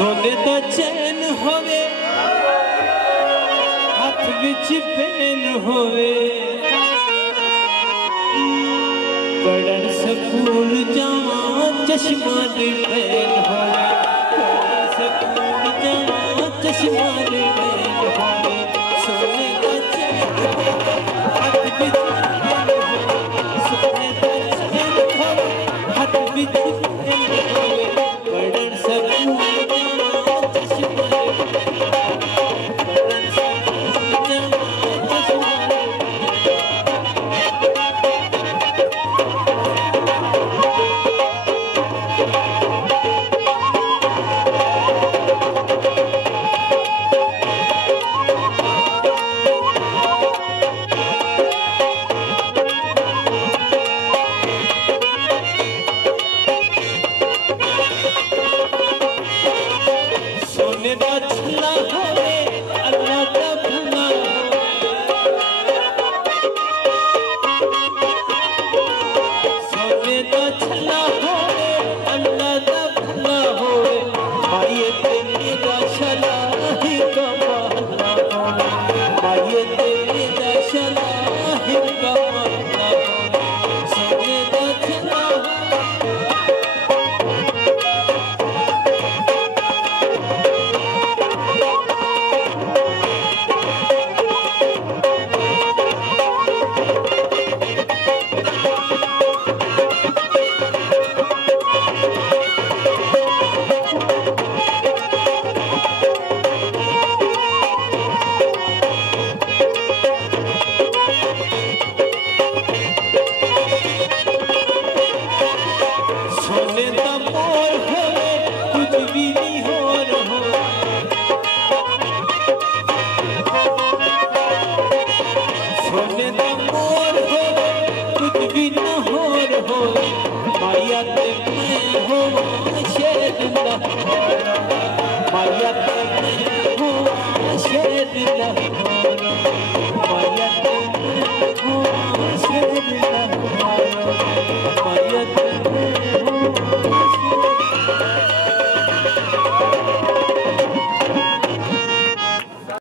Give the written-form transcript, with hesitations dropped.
सोने दा चैन होवे हाथ विच पेन होवे पढ़न स्कूल जावां चश्मा दी पेन होवे पढ़न स्कूल जावां चश्मा दी पेन होवे सोने दा चैन हाथ विच पेन होवे सोने दा चैन होवे हाथ विच पेन होवे पढ़न स्कूल सोने दा छल्ला होवे अल्लाह दा भला सोने दा छल्ला होवे अल्लाह दा भला होवे माये ते मेरा शला ही कमाला होवे माये ते मेरा शला ही कमाला होवे सोने दा छल्ला सोने दा मोर होवे कुछ भी नहीं होर हो सोने दा मोर होवे कुछ भी न होर हो माया ते मैं हो शेर दा माया ते मैं हो शेर दा माया ते मैं हो शेर दा माया ते